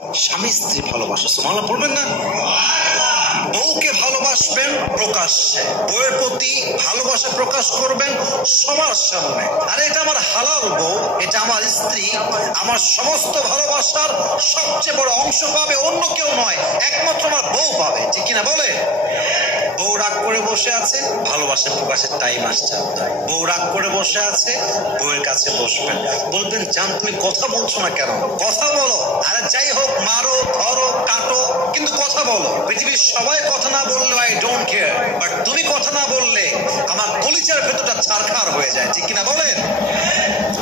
স্বামী স্ত্রী ভালোবাসা, সুবহানাল্লাহ পড়বেন না? বউকে ভালোবাসবেন প্রকাশ্যে, বউয়ের প্রতি ভালোবাসা প্রকাশ করবেন সবার সামনে। আরে এটা আমার হালাল বউ, এটা আমার স্ত্রী, আমার সমস্ত ভালোবাসার সবচেয়ে বড় অংশ পাবে অন্য কেউ নয়, একমাত্র আমার বউ পাবে, ঠিক কিনা বলে? বউ রাগ করে বসে আছে, ভালোবাসা প্রকাশের টাইম আসছে আপনার। বউ রাগ করে বসে আছে, বউয়ের কাছে বসবেন, বলবেন জান তুমি কথা বলছো না কেন? কথা বলো। আরে যাই হোক, মারো ধরো কাটো, কিন্তু কথা বলো। পৃথিবীর সবাই কথা না বললে আই ডোন্ট কেয়ার, বাট তুমি কথা না বললে আমার কলিজার ভেতরটা ছারখার হয়ে যায়, ঠিক কিনা বলেন?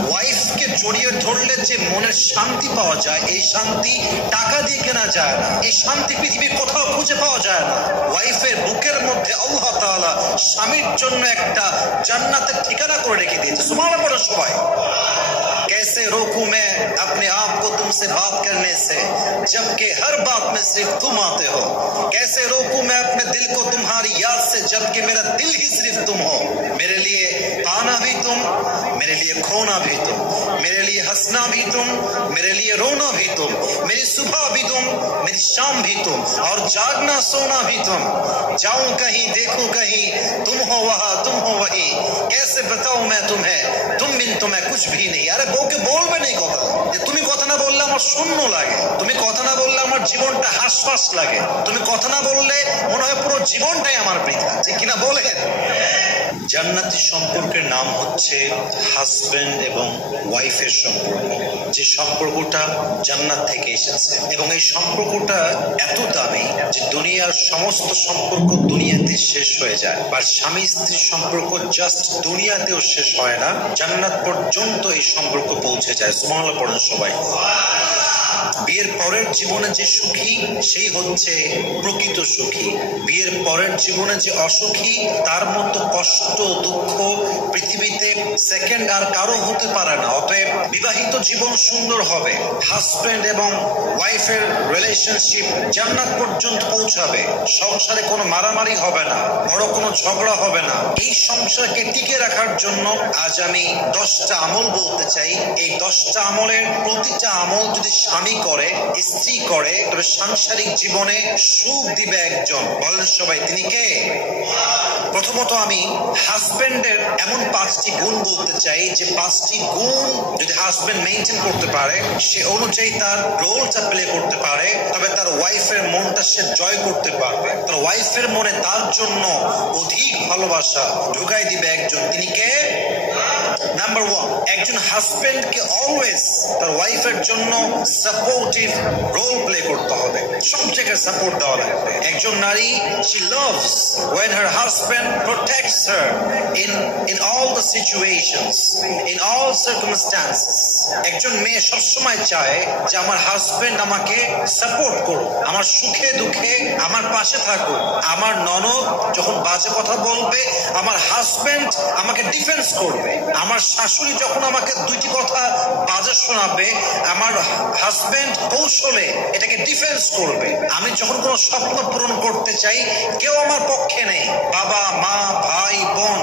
ওয়াইফকে জড়িয়ে ধরলে যে মনের শান্তি পাওয়া যায়, এই শান্তি টাকা দিয়ে কেনা যায় না, এই শান্তি পৃথিবীর কোথাও খুঁজে পাওয়া যায় না। ওয়াইফের বুকের মধ্যে আল্লাহ তাআলা স্বামীর জন্য একটা জান্নাতের ঠিকানা করে রেখে দিয়েছে। সুবহানাল্লাহ পড়ো সবাই। कैसे रोकूं मैं अपने आप को तुमसे बात करने से, जबकि हर बात में सिर्फ तुम आते हो। कैसे रोकूं मैं अपने दिल को तुम्हारी याद से, जबकि मेरा दिल ही सिर्फ तुम हो। मेरे लिए पाना भी तुम, मेरे लिए खोना भी तुम, मेरे लिए हंसना भी तुम, मेरे लिए रोना भी तुम, मेरी सुबह भी तुम, मेरी शाम भी तुम, और जागना सोना भी तुम। जाऊं कहीं देखूं कहीं, तुम हो वहां तुम हो वही। कैसे बताऊं मैं तुम्हें, तुम बिन तो मैं कुछ भी नहीं। আরে বউকে বলবেন এই কথা, যে তুমি কথা না বললে আমার শূন্য লাগে, তুমি কথা না বললে আমার জীবনটা হাসফাস লাগে, তুমি কথা না বললে মনে হয় পুরো জীবনটাই আমার বৃথা, ঠিক কিনা বলেন? জান্নাতি সম্পর্কের নাম হচ্ছে হাজবেন্ড এবং ওয়াইফের সম্পর্ক, যে সম্পর্কটা জান্নাত থেকে এসেছে, এবং এই সম্পর্কটা এত দামি যে দুনিয়ার সমস্ত সম্পর্ক দুনিয়াতে শেষ হয়ে যায়, আর স্বামী স্ত্রীর সম্পর্ক জাস্ট দুনিয়াতেও শেষ হয় না, জান্নাত পর্যন্ত এই সম্পর্ক পৌঁছে যায়। সুবহানাল্লাহ পড়েন সবাই। বিয়ের পরের জীবনে যে সুখী, সেই হচ্ছে প্রকৃত সুখী। বিয়ের পরের জীবনে যে অসুখী, তার মতো কষ্ট দুঃখ পৃথিবীতে সেকেন্ড আর কারো হতে পারে না। অতএব বিবাহিত জীবন সুন্দর হবে, হাজবেন্ড এবং ওয়াইফের রিলেশনশিপ জান্নাত পর্যন্ত পৌঁছাবে, সংসারে কোনো মারামারি হবে না, বড় কোনো ঝগড়া হবে না। এই সংসারকে টিকে রাখার জন্য আজ আমি 10টা আমল বলতে চাই। এই 10টা আমলের প্রতিটা আমল যদি স্বামী করে, স্ত্রী করে, তবে সাংসারিক জীবনে সুখ দিবে একজন। বলেন সবাই, তিনি কে? প্রথমত আমি হাজবেন্ডের এমন 5টি গুণ বলতে চাই, যে 5টি গুণ যদি হাজবেন্ড মেইনটেইন করতে পারে, সে অনুযায়ী তার রোলটা প্লে করতে পারে, তবে তার ওয়াইফের মনটা সে জয় করতে পারবে। তার ওয়াইফের মনে তার জন্য অধিক ভালোবাসা ঢুকাই দিবে একজন। তিনি কে? নাম্বার 1, একজন হাজবেন্ডকে অলওয়েজ তার ওয়াইফের জন্য সাপোর্টিভ রোল প্লে করতে হবে, সব জায়গায় সাপোর্ট দেওয়া লাগবে। একজন নারী, she loves when her husband protects her in all the situations, in all circumstances. একজন মেয়ে সবসময় চায় যে আমার হাজবেন্ড আমাকে সাপোর্ট করুক, আমার সুখে দুঃখে আমার পাশে থাকুক। আমার ননদ যখন বাজে কথা বলবে, আমার হাজবেন্ড আমাকে ডিফেন্স করবে। আমার শাশুড়ি যখন আমাকে 2টি কথা বাজে শোনাবে, আমার হাজবেন্ড কৌশলে এটাকে ডিফেন্স করবে। আমি যখন কোনো স্বপ্ন পূরণ করতে চাই, কেউ আমার পক্ষে নেই, বাবা মা ভাই বোন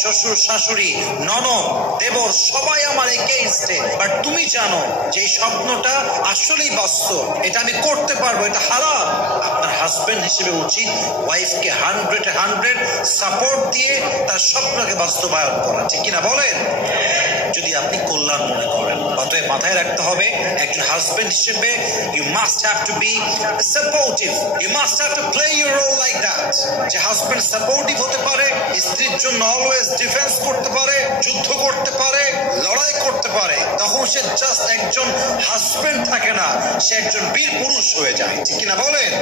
শ্বশুর শাশুড়ি ননদ দেবর সবাই আমার এগেইনস্টে, বাট তুমি জানো যে এই স্বপ্নটা আসলেই বাস্তব, এটা আমি করতে পারবো, এটা হালাল। আপনার হাজবেন্ড হিসেবে উচিত ওয়াইফকে 100 সাপোর্ট দিয়ে তার স্বপ্নকে বাস্তবায়ন করা, ঠিক কিনা বলেন? যদি আপনি কল্যাণ মনে করেন। অতএব মাথায় রাখতে হবে, একজন হাজবেন্ড হিসেবে you must have to be supportive, you must have to play your role like that. যে হাজবেন্ড সাপোর্টিভ হতে পারে, স্ত্রীর জন্য অলওয়েজ ডিফেন্স করতে পারে, যুদ্ধ করতে পারে, লড়াই করতে পারে, তখন সে জাস্ট একজন হাজবেন্ড থাকে না, সে একজন বীর পুরুষ হয়ে যায়, ঠিক কিনা বলেন?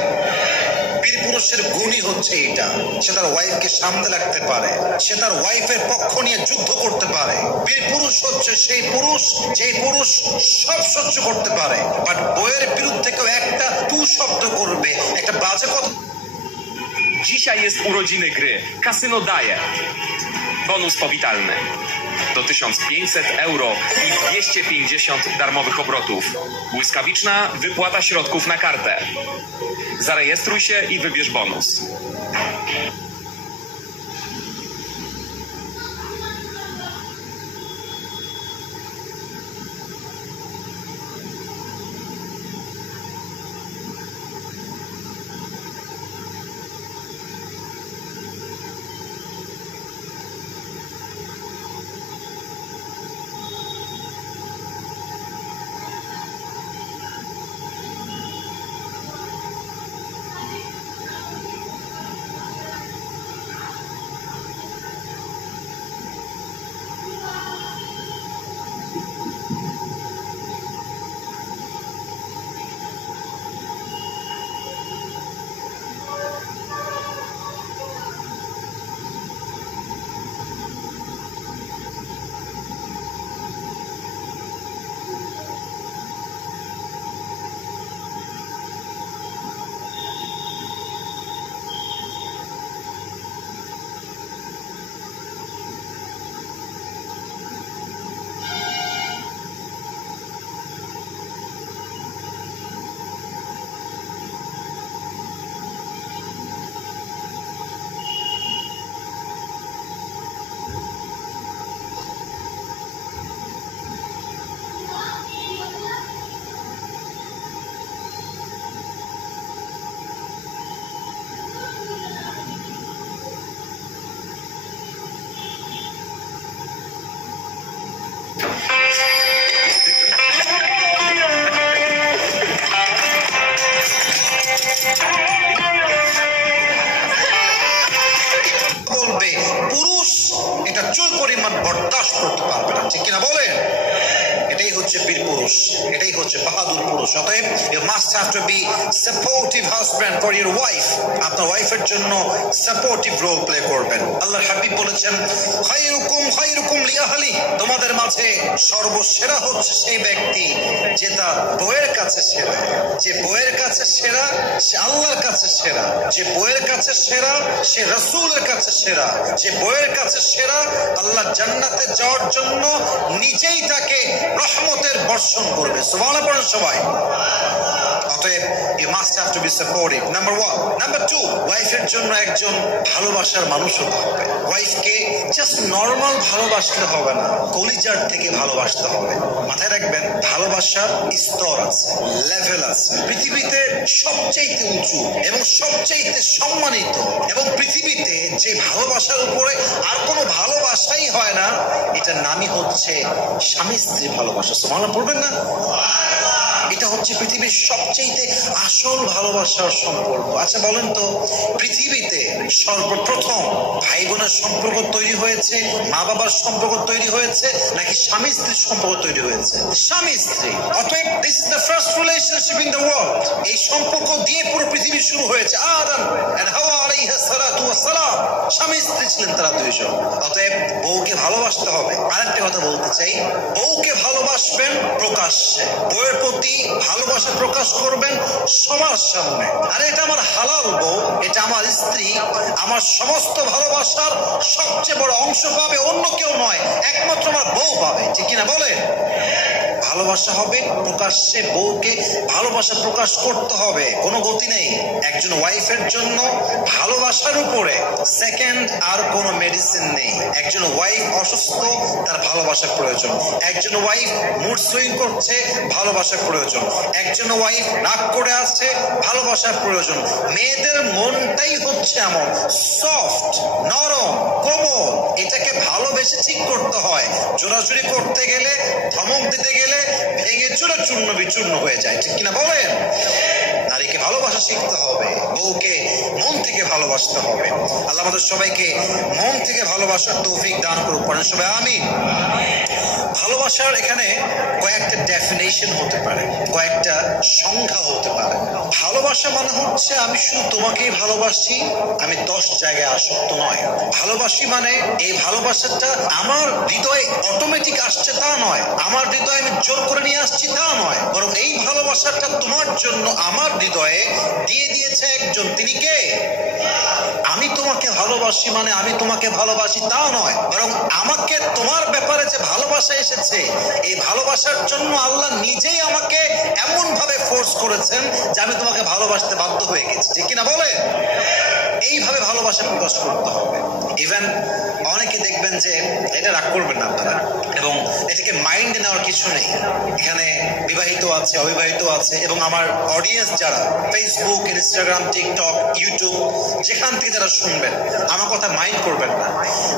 বীর পুরুষের গুণই হচ্ছে এটা, সে তার ওয়াইফকে সামনে রাখতে পারে, সে তার ওয়াইফের পক্ষ নিয়ে যুদ্ধ করতে পারে। বীর পুরুষ হচ্ছে সেই পুরুষ, যেই পুরুষ সব সহ্য করতে পারে, বাট বইয়ের বিরুদ্ধে কেউ একটা টু শব্দ করবে, একটা বাজে কথা। Dzisiaj jest urodziny gry. Kasyno daje bonus powitalny do 1500 euro i 250 darmowych obrotów. Błyskawiczna wypłata środków na kartę. Zarejestruj się i wybierz bonus. ঠিক কিনা বলেন? এটাই হচ্ছে বীর পুরুষ, এটাই হচ্ছে বাহাদুর পুরুষ। অতএব you must have to be supportive husband for your wife। আপনার ওয়াইফের জন্য সাপোর্টিভ রোল প্লে করবেন। আল্লাহর হাবিব বলেছেন, খায়রুকুম লিআহলি, তোমাদের মাঝে সর্বসেরা হচ্ছে সেই ব্যক্তি যে তার বউয়ের কাছে সেরা। যে বউয়ের কাছে সেরা সে আল্লাহর কাছে সেরা। যে বউয়ের কাছে সেরা সে রাসূলের কাছে সেরা। যে বউয়ের কাছে সেরা আল্লাহ জান্নাতে যাওয়ার জন্য নিজেই তাকে রহমতের বর্ষণ করবে। সুবহানাল্লাহ পড়েন সবাই। অতএব you must have to be supportive, number 1। number 2, ওয়াইফের জন্য একজন ভালোবাসার মানুষ হতে হবে। ওয়াইফকে জাস্ট নরমাল ভালোবাসলে হবে না, কলিজার থেকে ভালোবাসতে হবে। মাথায় রাখবেন, ভালোবাসার স্তর আছে, লেভেল আছে। পৃথিবীতে সবচেয়ে উঁচু এবং সবচেয়ে সম্মানিত এবং পৃথিবীতে যে ভালোবাসার উপরে আর কোনো ভালোবাসাই হয় না, এটার নামই হচ্ছে স্বামী স্ত্রী ভালোবাসা। সুবহানাল্লাহ পড়বেন না? এটা হচ্ছে পৃথিবীর সবচেয়ে আসল ভালোবাসার সম্পর্ক। আচ্ছা বলেন তো, পৃথিবীতে সর্বপ্রথম ভাই বোনের সম্পর্ক তৈরি হয়েছে, মা বাবার সম্পর্ক তৈরি হয়েছে, নাকি স্বামী স্ত্রীর সম্পর্ক তৈরি হয়েছে? স্বামী স্ত্রী। অতএব this is the first relationship in the world. এই সম্পর্ক দিয়ে পুরো পৃথিবী শুরু হয়েছে। আদম এন্ড হাওয়া আলাইহিস সালাতু ওয়াস সালাম, স্বামী স্ত্রী ছিলেন তারা দুইজন। অতএব বউকে ভালোবাসতে হবে। আরেকটা কথা বলতে চাই, বউকে ভালোবাসবেন প্রকাশ্যে, বউয়ের প্রতি ভালোবাসা প্রকাশ করবেন সবার সামনে। আরে এটা আমার হালাল বউ, এটা আমার স্ত্রী, আমার সমস্ত ভালোবাসার সবচেয়ে বড় অংশ পাবে অন্য কেউ নয়, একমাত্র আমার বউ পাবে। ঠিক কিনা বলেন? ভালোবাসা হবে প্রকাশ্যে, বউকে ভালোবাসা প্রকাশ করতে হবে, কোনো গতি নেই। একজন ওয়াইফের জন্য ভালোবাসার উপরে সেকেন্ড আর কোনো মেডিসিন নেই। একজন ওয়াইফ অসুস্থ, তার ভালোবাসার প্রয়োজন। একজন ওয়াইফ মুড সুইং করছে, ভালোবাসার প্রয়োজন। একজন ওয়াইফ রাগ করে আসছে, ভালোবাসার প্রয়োজন। মেয়েদের মনটাই হচ্ছে এমন সফট, নরম, কোমল, এটাকে ভালোবেসে ঠিক করতে হয়। জোরাজুরি করতে গেলে, ধমক দিতে গেলে ভেঙে চুরে চূর্ণ বিচূর্ণ হয়ে যায়। ঠিক কিনা বলেন? নারীকে ভালোবাসা শিখতে হবে, বউকে মন থেকে ভালোবাসতে হবে। আল্লাহ আমাদের সবাইকে মন থেকে ভালোবাসার তৌফিক দান করুক। পড়েন সবাই আমিন। ভালোবাসার এখানে কয়েকটা ডেফিনেশন হতে পারে, কয়েকটা সংজ্ঞা হতে পারে। ভালোবাসা মানে হচ্ছে আমি শুধু তোমাকেই ভালোবাসি, আমি 10 জায়গায় আসক্ত নয়। ভালোবাসি মানে এই ভালোবাসাটা আমার হৃদয়ে অটোমেটিক আসছে তা নয়, আমার হৃদয়ে আমি জোর করে নিয়ে আসছি তা নয়, বরং এই ভালোবাসাটা তোমার জন্য আমার হৃদয়ে দিয়ে দিয়েছে একজন। তিনি কে? আমি তোমাকে ভালোবাসি মানে আমি তোমাকে ভালোবাসি তা নয়, বরং আমাকে তোমার ব্যাপারে যে ভালোবাসা এসেছে, এই ভালোবাসার জন্য আল্লাহ নিজেই আমাকে এমন ভাবে ফোর্স করেছেন যে আমি তোমাকে ভালোবাসতে বাধ্য হয়ে গেছি। ঠিক কিনা বলে? এইভাবে ভালোবাসা প্রকাশ করতে হবে। ইভেন অনেকে দেখবেন যে, এটা রাগ করবেন না আপনারা, এবং এটাকে মাইন্ডে নেওয়ার কিছু নেই। এখানে বিবাহিত আছে, অবিবাহিত আছে, এবং আমার অডিয়েন্স যারা ফেসবুক, ইনস্টাগ্রাম, টিকটক, ইউটিউব, যেখান থেকে যারা শুনবেন, আমার কথা মাইন্ড করবেন না।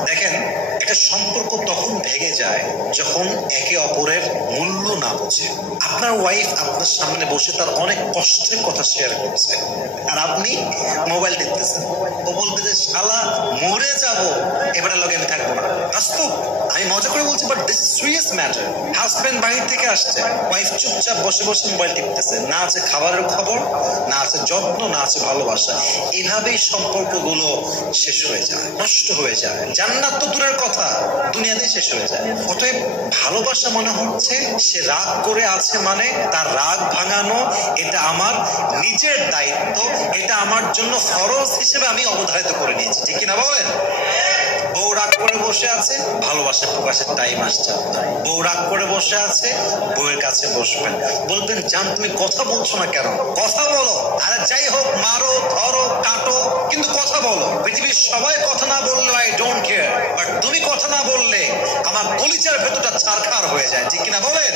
দেখেন, একটা সম্পর্ক তখন ভেঙে যায় যখন একে অপরের মূল্য না বোঝে। আপনার ওয়াইফ আপনার সামনে বসে তার অনেক কষ্টের কথা শেয়ার করছে, আর আপনি মোবাইল দেখতেছেন। ও বলবে যে শালা মরে যাব, এবারে লগে আমি থাকবো না। বাস্তব, আমি মজা করে বলছি, but this is serious matter. Husband বাহির থেকে আসছে, ওয়াইফ চুপচাপ বসে বসে মোবাইল টিপতেছে, না আছে খাবারের খবর, না আছে যত্ন, না আছে ভালোবাসা। এইভাবেই সম্পর্কগুলো শেষ হয়ে যায়, নষ্ট হয়ে যায়। জান্নাত তো দূরের কথা, দুনিয়াতেই শেষ হয়ে যায়। অতএব ভালোবাসা মনে হচ্ছে সে রাগ করে আছে মানে তার রাগ ভাঙানো, এটা আমার নিজের দায়িত্ব, এটা আমার জন্য ফরজ হিসেবে আমি অবধারিত করে নিয়েছি। ঠিক কিনা বলেন? বউ রাগ করে বসে আছে, ভালোবাসা প্রকাশের টাইম আসছে আপনার। বউ রাগ করে বসে আছে, বউয়ের কাছে বসবেন, বলবেন জান তুমি কথা বলছো না কেন? কথা বলো। আরে যাই হোক, মারো, ধরো, কাটো, কিন্তু কথা বলো। পৃথিবীর সবাই কথা না বললে আই ডোন্ট কেয়ার, বাট তুমি কথা না বললে আমার কলিজার ভেতরটা ছারখার হয়ে যায়। ঠিক কিনা বলেন?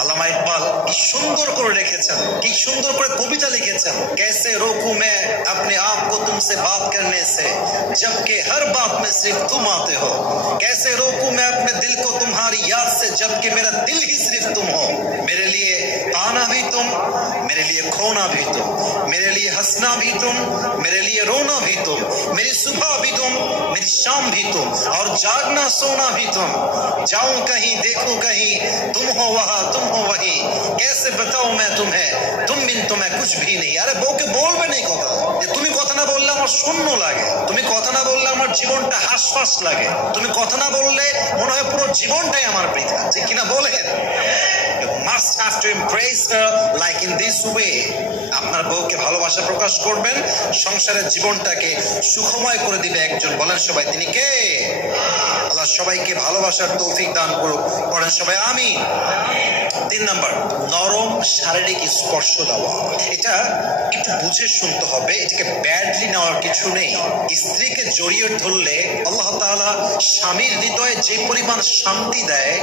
আল্লামা ইকবাল কি সুন্দর করে রেখেছেন, কি সুন্দর করে কবিতা লিখেছেন। कैसे रोकूं मैं अपने आप को तुमसे बात करने से जबकि हर बात में सिर्फ तुम आते हो। कैसे रोकूं मैं अपने दिल को तुम्हारी याद से जबकि मेरा दिल ही सिर्फ तुम हो। मेरे लिए पाना भी तुम, मेरे लिए खोना भी तुम, मेरे लिए हंसना भी तुम, मेरे लिए रोना भी तुम, मेरी सुबह भी तुम, मेरी शाम भी तुम, और जागना सोना भी तुम। जाऊं कहीं देखूं कहीं तुम हो वहां तुम हो वही। कैसे बताऊं मैं तुम्हें तुम बिन तो मैं कुछ भी नहीं। আরে বউকে বলবে না কথা, যে তুমি কথা না বললে আমার শূন্য লাগে, তুমি কথা না বললে আমার জীবনটা হাসফাস লাগে, তুমি কথা না বললে মনে হয় পুরো জীবনটাই আমার বৃথা, যে কিনা বলেন। You must have to embrace her like in this way. আপনার বউকে ভালোবাসা প্রকাশ করবেন, সংসারের জীবনটাকে সুখময় করে দিবে একজন। বলেন সবাই তিনি কে? আল্লাহ সবাইকে ভালোবাসার তৌফিক দান করুক, বলেন সবাই আমিন। 3 নাম্বার, নরম শারীরিক স্পর্শ দেওয়া। এটা একটু বুঝে শুনতে হবে, এটাকে ব্যাডলি নেওয়ার কিছু নেই। স্ত্রীকে জড়িয়ে ধরলে আল্লাহ তাআলা স্বামীর হৃদয়ে যে পরিমাণ শান্তি দেয়,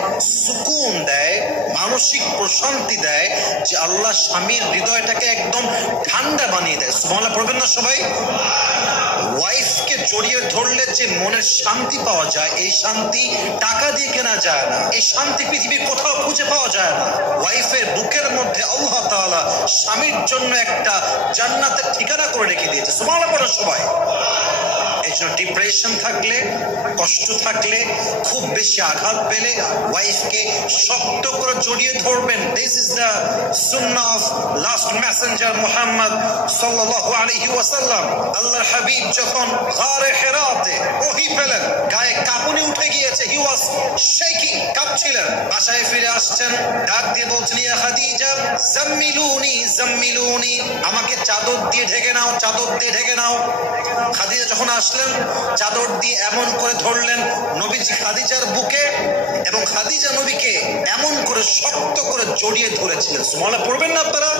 সুকুন দেয়, মানসিক প্রশান্তি দেয়, যে আল্লাহ স্বামীর হৃদয়টাকে একদম ঠান্ডা বানিয়ে দেয়। সুবহানাল্লাহ পড়বেন না সবাই? ওয়াইফকে জড়িয়ে ধরলে যে মনের শান্তি পাওয়া যায়, এই শান্তি টাকা দিয়ে কেনা যায় না, এই শান্তি পৃথিবীর কোথাও খুঁজে পাওয়া যায় না। ওয়াইফের বুকের মধ্যে আল্লাহ তাআলা স্বামীর জন্য একটা জান্নাতের ঠিকানা করে রেখে দিয়েছে। সুবহানাল্লাহ পড়েন সবাই। এই জন্য ডিপ্রেশন থাকলে, কষ্ট থাকলে, খুব বেশি আঘাত পেলে ওয়াইফকে শক্ত করে জড়িয়ে ধরবেন। This is the Sunnah of last Messenger Muhammad সাল্লাল্লাহু আলাইহি ওয়াসাল্লাম। আল্লাহর হাবিব যখন গারে হিরাতে ওহী পেলেন, গায়ে কাঁপুনি উঠে গিয়েছে, হি ওয়াজ শেকিং, কাঁপছিলেন। বাসায় ফিরে আসছেন, ডাক দিয়ে বলছেন, ইয়া খাদিজা জাম্মিলুনি জাম্মিলুনি, আমাকে চাদর দিয়ে ঢেকে নাও, চাদর দিয়ে ঢেকে নাও। খাদিজা যখন আসলেন, চাদর দিয়ে এমন করে ধরলেন নবীজি খাদিজার বুকে, এবং খাদিজা নবীকে এমন করে শক্ত করে জড়িয়ে ধরেছিলেন। সুবহানাল্লাহ পড়বেন না আপনারা?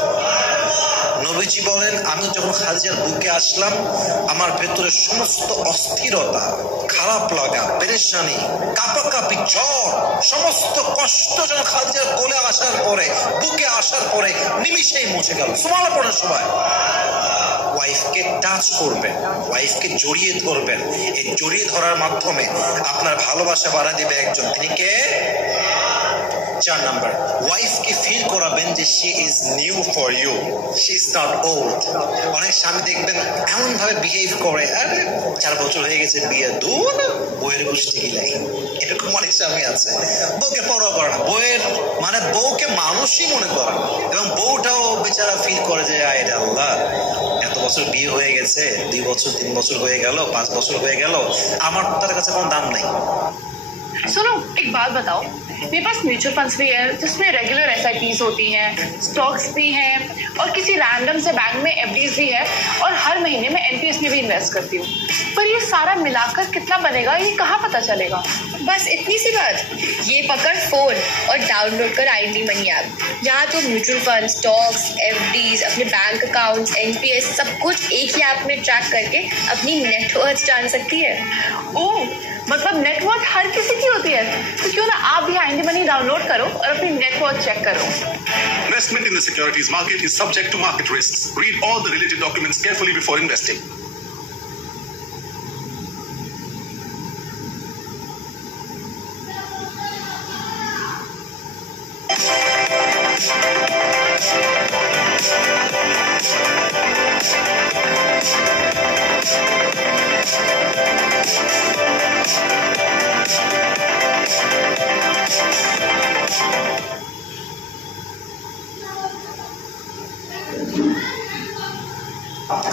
নবীজি বলেন, আমি যখন খাদিজার বুকে আসলাম, আমার ভেতরে সমস্ত অস্থিরতা, খারাপ লাগা, পেরেশানি, কাঁপাকাঁপি, জ্বর, সমস্ত কষ্ট যখন খাদিজার কোলে আসার পরে, বুকে আসার পরে নিমিষেই মুছে গেল। সুবহানাল্লাহ পড়েন সবাই। ওয়াইফকে টাচ করবেন, ওয়াইফকে জড়িয়ে ধরবেন। এই জড়িয়ে ধরার মাধ্যমে আপনার ভালোবাসা বাড়া দিবে একজন, তিনি কে? 4 নাম্বার, ওয়াইফকে ফিল করাবেন যে she is new for you, she is not old. অনেক স্বামী দেখবেন এমন ভাবে বিহেভ করে, আরে 4 বছর হয়ে গেছে বিয়ে, দূর বইয়ের গোষ্ঠী গিলাই। এরকম অনেক স্বামী আছে, বউকে পরোয়া করে না, বউয়ের মানে বউকে মানুষই মনে করে, এবং বউটাও বেচারা ফিল করে যে আরে আল্লাহ, এত বছর বিয়ে হয়ে গেছে, 2 বছর 3 বছর হয়ে গেল, 5 বছর হয়ে গেল, আমার তার কাছে কোনো দাম নাই। सुनो, एक बात बताओ, मेरे पास म्यूचुअल फंड्स भी है जिसमें रेगुलर SIPs होती हैं, स्टॉक्स भी हैं, और किसी रैंडम से बैंक में FDs भी है, और हर महीने में NPS में भी इन्वेस्ट करती हूँ। पर ये सारा मिलाकर कितना बनेगा, ये कहाँ पता चलेगा? बस इतनी सी बात, ये पकड़ फोन और डाउनलोड कर ID मनी ऐप, जहाँ तुम म्यूचुअल फंड, स्टॉक्स, FDs, अपने बैंक अकाउंट्स, NPS सब कुछ एक ही ऐप में ट्रैक करके अपनी नेटवर्थ जान सकती है। ओह, मतलब नेटवर्थ हर किसी की होती है, तो क्यों ना आप भी ID मनी डाउनलोड करो और अपनी नेटवर्थ चेक करो। Investment in the securities market is subject to market risks. Read all the related documents carefully before investing.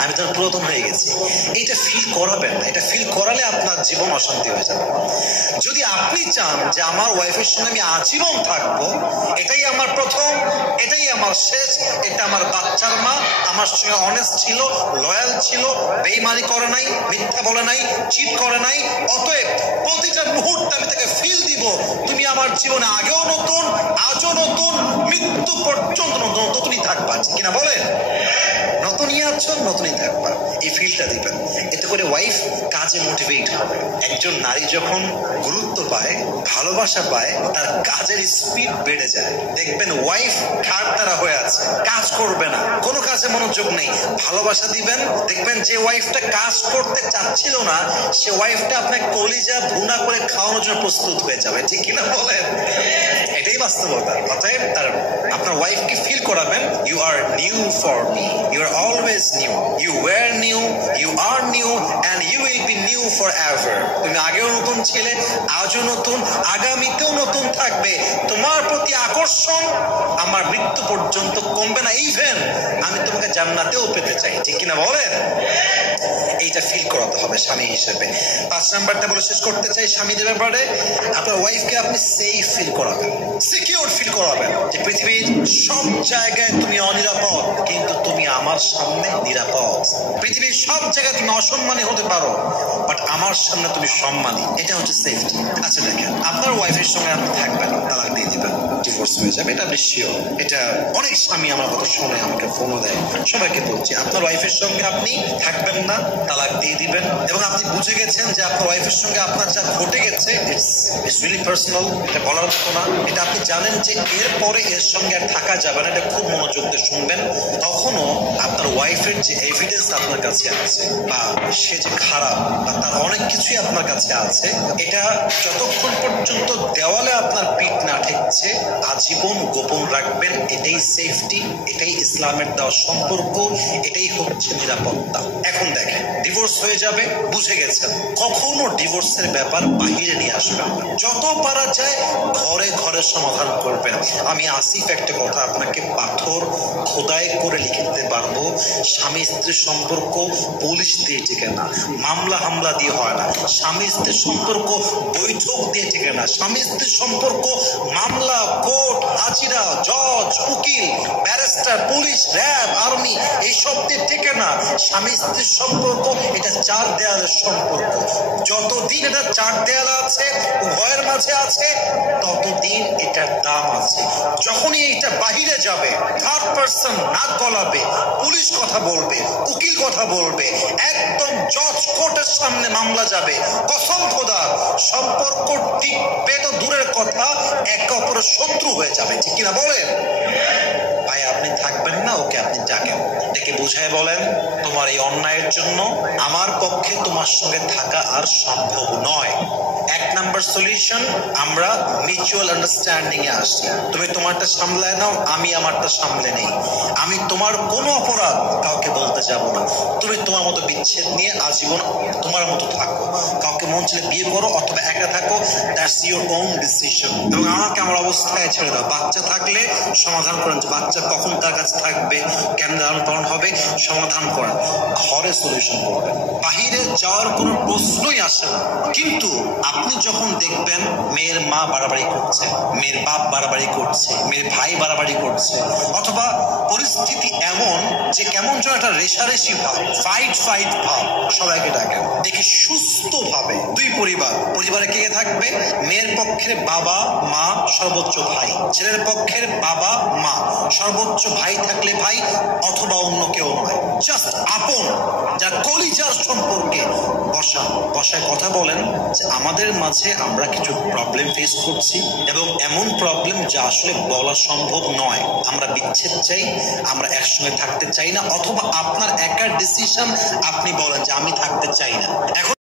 আমি তো পুরাতন হয়ে গেছি, এটা ফিল করাবেন না। এটা ফিল করালে আপনার জীবন অশান্তি হয়ে যাবে। যদি আপনি চান যে আমার ওয়াইফের সঙ্গে আমি আজীবন থাকবো, এটাই আমার প্রথম, এটাই আমার শেষ, এটা আমার বাচ্চার মা, আমার সঙ্গে অনেস্ট ছিল, লয়াল ছিল, বেইমানি করে নাই, মিথ্যা বলে নাই, চিট করে নাই, অতএব প্রতিটা মুহূর্তে আমি তাকে ফিল দিব তুমি আমার জীবনে আগেও নতুন, আজও নতুন, মৃত্যু পর্যন্ত নতুনই থাকবা, কিনা বলেন? নতুনই আছো, নতুনই থাকবা, এই ফিলটা দিবেন। এতে করে ওয়াইফ কাজে মোটিভেট হবে। একজন নারী যখন গুরুত্ব পায়, ভালোবাসা পায়, তার কাজের স্পিড বেড়ে যায়। দেখবেন ওয়াইফ খাটতারা হয়ে আছে, কাজ করবে না, কোনো কাজে মনোযোগ নেই। ভালোবাসা দিবেন, দেখবেন যে ওয়াইফটা কাজ করতে চাচ্ছিল না, সে ওয়াইফটা আপনাকে কলিজা ভুনা করে খাওয়ানোর জন্য প্রস্তুত হয়ে যাবে। ঠিক কিনা বলেন? এটাই বাস্তবতা। অতএব তার আপনার ওয়াইফকে ফিল করাবেন, you are new for me, you are always new, you were new, you are new, and you will be new forever. তুমি আগেও নতুন ছিলে, আজও নতুন, আগামীতেও নতুন থাকবে। তোমার প্রতি আকর্ষণ আমার মৃত্যু পর্যন্ত কমবে না। ইভেন আমি তোমাকে জান্নাতেও পেতে চাই। ঠিক কিনা বলেন? এইটা ফিল করাতে হবে স্বামী হিসেবে। 5 নাম্বারটা বলে শেষ করতে চাই স্বামীদের ব্যাপারে। আপনার ওয়াইফকে আপনি সেফ ফিল করাবেন, সিকিউর ফিল করাবেন, যে পৃথিবীর সব জায়গায় তুমি অনিরাপদ, কিন্তু তুমি আমার সামনে নিরাপদ। পৃথিবীর সব জায়গায় তুমি অসম্মানী হতে পারো, বাট আমার সামনে তুমি সম্মানী। এটা হচ্ছে সেফটি। আচ্ছা দেখেন, আপনার ওয়াইফের সঙ্গে আপনি থাকবেন, তালাক দিয়ে দিবেন, ডিভোর্স হয়ে যাবে, এটা আপনি শিওর। এটা অনেক স্বামী আমার কথা শুনে আমাকে ফোনও দেয়। সবাইকে বলছি, আপনার ওয়াইফের সঙ্গে আপনি থাকবেন না, তালাক দিয়ে দিবেন, এবং আপনি বুঝে গেছেন যে আপনার ওয়াইফের সঙ্গে আপনার যা ঘটে গেছে, ইটস রিয়েলি পার্সোনাল, এটা বলার মতো না। এটা আপনি জানেন যে এরপরে এর সঙ্গে আর থাকা যাবে না। এটা খুব মনোযোগ দিয়ে শুনবেন। তখনও আপনার ওয়াইফের যে এভিডেন্স আপনার কাছে আছে, বা সে যে খারাপ, বা তার অনেক কিছুই আপনার কাছে আছে, এটা যতক্ষণ পর্যন্ত দেওয়ালে আপনার পিঠ না ঠেকছে, আজীবন গোপন রাখবেন। এটাই সেফটি, এটাই ইসলামের দেওয়া সম্পর্ক, এটাই হচ্ছে নিরাপত্তা। এখন দেখেন, ডিভোর্স হয়ে যাবে, বুঝে গেছেন, কখনো ডিভোর্সের ব্যাপার বাহিরে নিয়ে আসবেন না। যত পারা যায় ঘরে ঘরে সমাধান করবেন। আমি আসিফ একটা কথা আপনাকে পাথর খোদাই করে লিখে দিতে পারবো, স্বামী স্ত্রীর সম্পর্ক পুলিশ দিয়ে টেকে না, মামলা হামলা দিয়ে হয় না। স্বামী স্ত্রীর সম্পর্ক বৈঠক দিয়ে টেকে না। স্বামী স্ত্রীর সম্পর্ক মামলা, কোর্ট, হাজিরা, জজ, উকিল, ব্যারিস্টার, পুলিশ, র্যাব, আর্মি এইসব দিয়ে টেকে না। স্বামী স্ত্রীর সম্পর্ক এটা 4 দেয়ালের সম্পর্ক। যতদিন এটা 4 দেয়াল আছে, উভয়ের মাঝে আছে, ততদিন এটার দাম আছে। যখনই এটা বাহিরে যাবে, থার্ড পার্সন নাক গলাবে, পুলিশ কথা বলবে, উকিল কথা বলবে, একদম জজ কোর্টের সামনে মামলা যাবে, কসম খোদার সম্পর্ক টিকবে তো দূরের কথা, একে অপরের শত্রু হয়ে যাবে। ঠিক কিনা বলেন? ভাই আপনি থাকবেন না, ওকে আপনি ডাকেন, ডেকে বুঝায় বলেন, তোমার এই অন্যায়ের জন্য আমার পক্ষে তোমার সঙ্গে থাকা আর সম্ভব নয়। 1 নাম্বার সলিউশন, আমরা মিউচুয়াল আন্ডারস্ট্যান্ডিং এ আসি। তুমি তোমারটা সামলায় নাও, আমি আমারটা সামলে নেই। আমি তোমার কোনো অপরাধ কাউকে বলতে যাব না। তুমি তোমার মতো বিচ্ছেদ নিয়ে আজীবন তোমার মতো থাকো। কাউকে মন চাইলে বিয়ে করো অথবা একা থাকো, দ্যাটস ইউর ওন ডিসিশন। এবং আমাকে আমার অবস্থায় ছেড়ে দাও। বাচ্চা থাকলে সমাধান করেন, যে বাচ্চা কখন তার কাছে থাকবে, কেন লালন পালন হবে, সমাধান করেন। ঘরে সলিউশন করবেন, বাহিরে যাওয়ার কোনো প্রশ্নই আসে না। কিন্তু আপনি যখন দেখবেন মেয়ের মা বাড়াবাড়ি করছে, মেয়ের বাপ বাড়াবাড়ি করছে, মেয়ের ভাই বাড়াবাড়ি করছে, অথবা পরিস্থিতি এমন যে কেমন যেন একটা রেশারেশি ভাব, ফাইট ভাব, সবাইকে ডাকেন, দেখে সুস্থ ভাবে 2 পরিবারে কে থাকবে? মেয়ের পক্ষের বাবা মা, সর্বোচ্চ ভাই। ছেলের পক্ষের বাবা মা, সর্বোচ্চ ভাই থাকলে ভাই, অথবা অন্য কেউ নয়, জাস্ট আপন, যার কলিজার সম্পর্কে বসায় কথা বলেন যে আমাদের মাঝে আমরা কিছু প্রবলেম ফেস করছি, এবং এমন প্রবলেম যা আসলে বলা সম্ভব নয়। আমরা বিচ্ছেদ চাই, আমরা একসঙ্গে থাকতে চাই না, অথবা আপনার একার ডিসিশন, আপনি বলেন যে আমি থাকতে চাই না। এখন